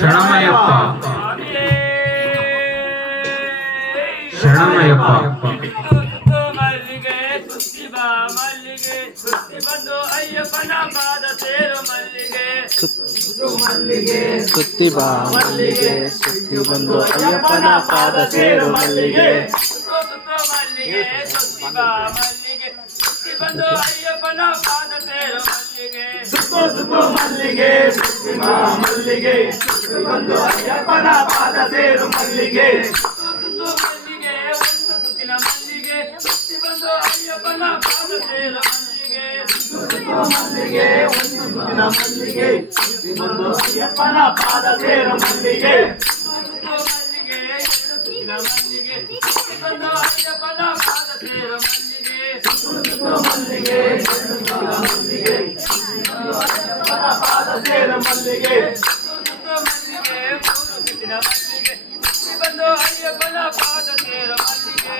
ಶರಣಮಯ್ಯಪ್ಪ ಶರಣಮಯ್ಯಪ್ಪ ಮಲ್ಲಿಗೆ ಸುತ್ತಿ ಬಾ ಮಲ್ಲಿಗೆ ಸುತ್ತಿ ಬಂದು ಅಯ್ಯಪ್ಪನ ಪಾದ ಸೇರು ಮಲ್ಲಿಗೆ ಮಲ್ಲಿಗೆ ಸುತ್ತಿ ಬಾ ಮಲ್ಲಿಗೆ ಸುತ್ತಿ ಬಂದು ಅಯ್ಯಪ್ಪನ ಪಾದ ಸೇರು ಮಲ್ಲಿಗೆ ಮಲ್ಲಿಗೆ ಸುತ್ತಿ ಬಾ ಮಲ್ಲಿಗೆ ಸುತ್ತಿ ಬಂದು ಅಯ್ಯಪ್ಪನ ಪಾದ ಸೇರು ಮಲ್ಲಿಗೆ ಮಲ್ಲಿಗೆ ಸುತ್ತಿ ಬಾ ಮಲ್ಲಿಗೆ ಸುತ್ತಿ ಬಂದು ಅಯ್ಯಪ್ಪನ ಪಾದ ಸೇರು ಮಲ್ಲಿಗೆ ಮಲ್ಲಿಗೆ ಒಂದು ಸುತ್ತಿನ ಮಲ್ಲಿಗೆ ಸುತ್ತಿ ಬಂದು ಅಯ್ಯಪ್ಪನ ಪಾದ ಸೇರು ಮಲ್ಲಿಗೆ ಮಲ್ಲಿಗೆ ಒಂದು ಸುತ್ತಿನ ಮಲ್ಲಿಗೆ ಸುತ್ತಿ ಬಂದು ಅಯ್ಯಪ್ಪನ ಪಾದ ಸೇರು ಮಲ್ಲಿಗೆ ಮಲ್ಲಿಗೆ ಎರಡು ಸುತ್ತಿನ ಮಲ್ಲಿಗೆ ಸುತ್ತಿ ಬಂದು ಅಯ್ಯಪ್ಪನ ಪಾದ ಸೇರು ಮಲ್ಲಿಗೆ ಮಲ್ಲಿಗೆ ಮಲ್ಲಿಗೆ ಅಯ್ಯಪ್ಪನ ಪಾದ ಸೇರು ಮಲ್ಲಿಗೆ ಮಲ್ಲಿಗೆ ಮೂರು ಸುತ್ತಿನ ಮಲ್ಲಿಗೆ ಸುತ್ತಿ ಬಂದು ಅಯ್ಯಪ್ಪನ ಪಾದ ಸೇರು ಮಲ್ಲಿಗೆ